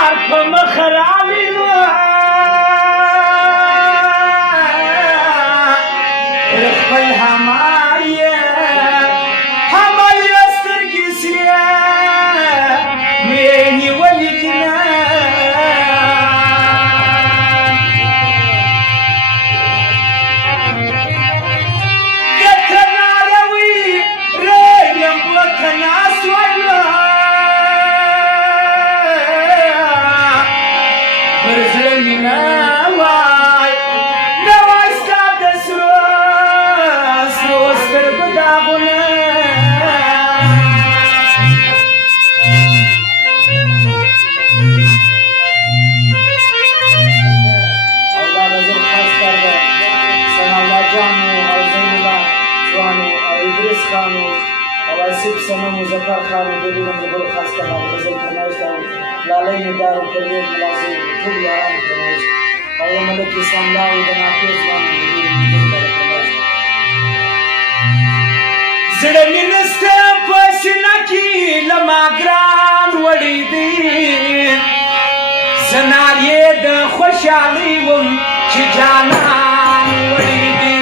یار په مخ راغلی نو خپل همار یې همار یې سترګې سرې مې نیولې دي نه سنه مظفر خان دلی نمبر خاص کرنا غزل فرمایش او لاله نگار پرویز ملازم ټول یاران فرمایش او ملک اسلام الله او د ناقص باندې زړه مې نسته په سینه کې له ما ګران وړی دی زنار یې د خوشحالۍ وم چې جانان وړی دی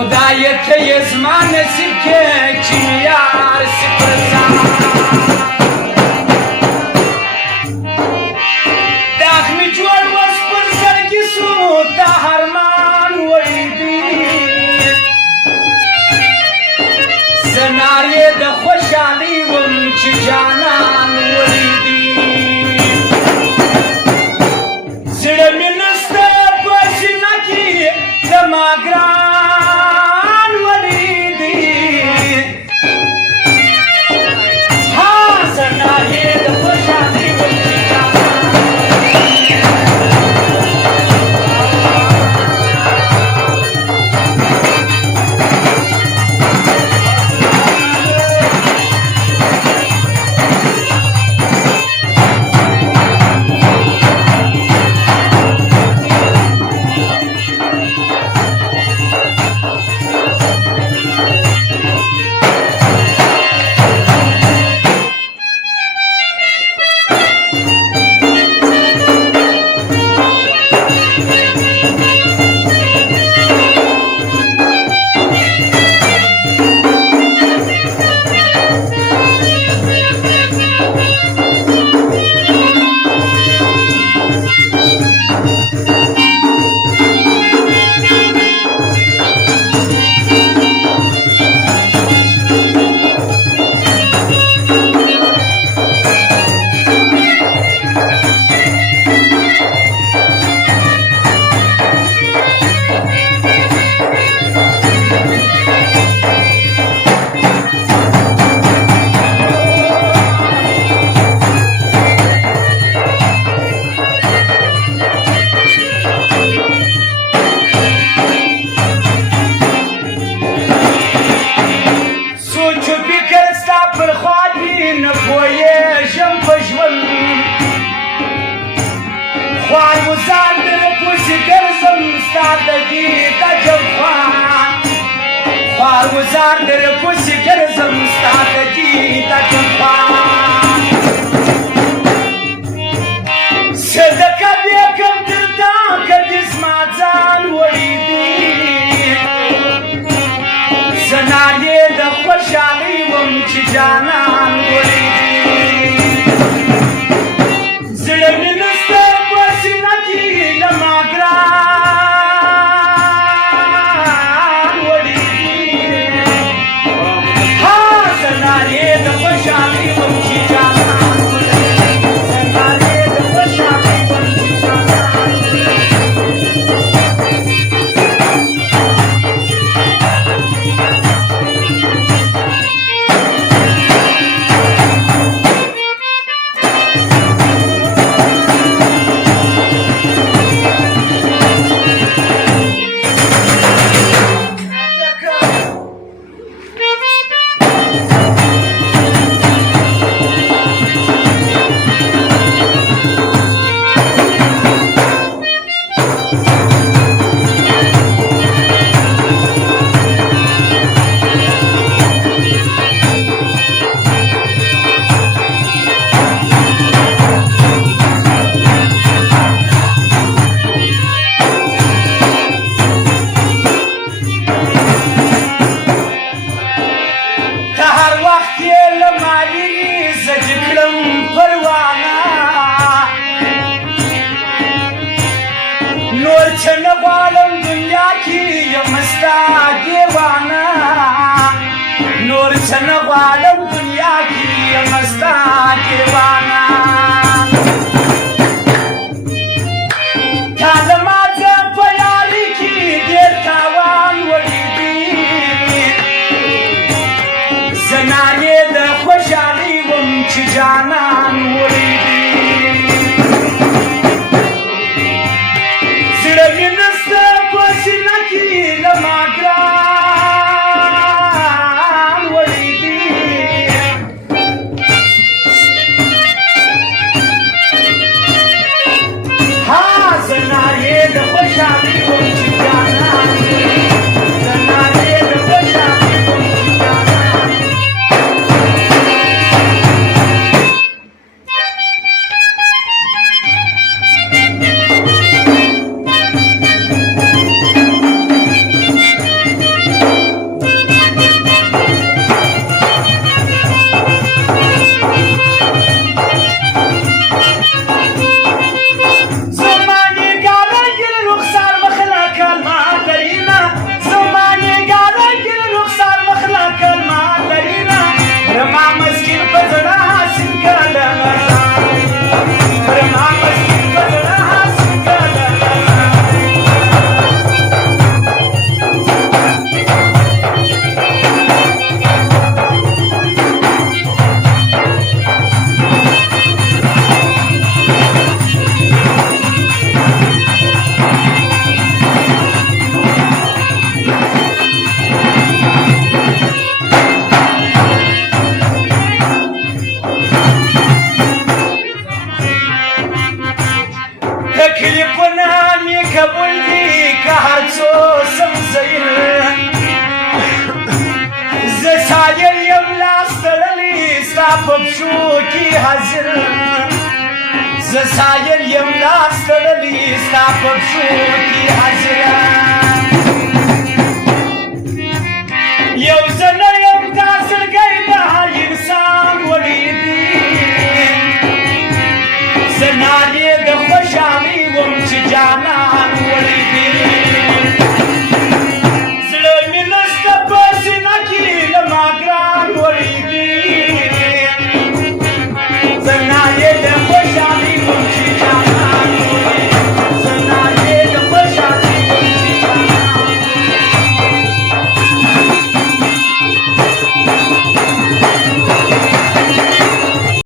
خدای ته یې زما نصیب کې چې یار صفر ځان داغ مې جوړ وس پر زړګي سو د هرمان وړی دی زنار یې د خوشحالۍ وم چې جانان وړی دی زړه مې نسته په سینه کې د ما ګران خوارگزار در پسی گرزم ستادگی تجربان صدقه بیکم دردا کدیز مازان ولیدی زناری د خوشحالی وم چې چې جانان وړي زړه مې نسته په سینه کې له ما ګران وړي ها زه نارې د خوشحالۍ وم چې جانان وړي زه نارې د خوشحالۍ وم چې جانان وړي نور څه نه غواړم دنیا کې یم ستا دیوانه نور څه نه غواړم دنیا کې یم ستا دیوانه تا له ما څه په یارۍ کې ډېر تاوان وړی دی زه نارې د خوشحالۍ وم چې جانان وړی دی زړه مې نسته په سینه کې له ما ګران وړی دی ها زه نارې د خوشحالۍ وم چې جانان وړی زه نارې د خوشحالۍ وم چې جانان تکلیفونه مې قبول دي که هر څو سم زین زه سایل یم لاس تړلی ستا په پښو کې حاضر زه سایل یم لاس تړلی ستا په پښو کې حاضر یو زه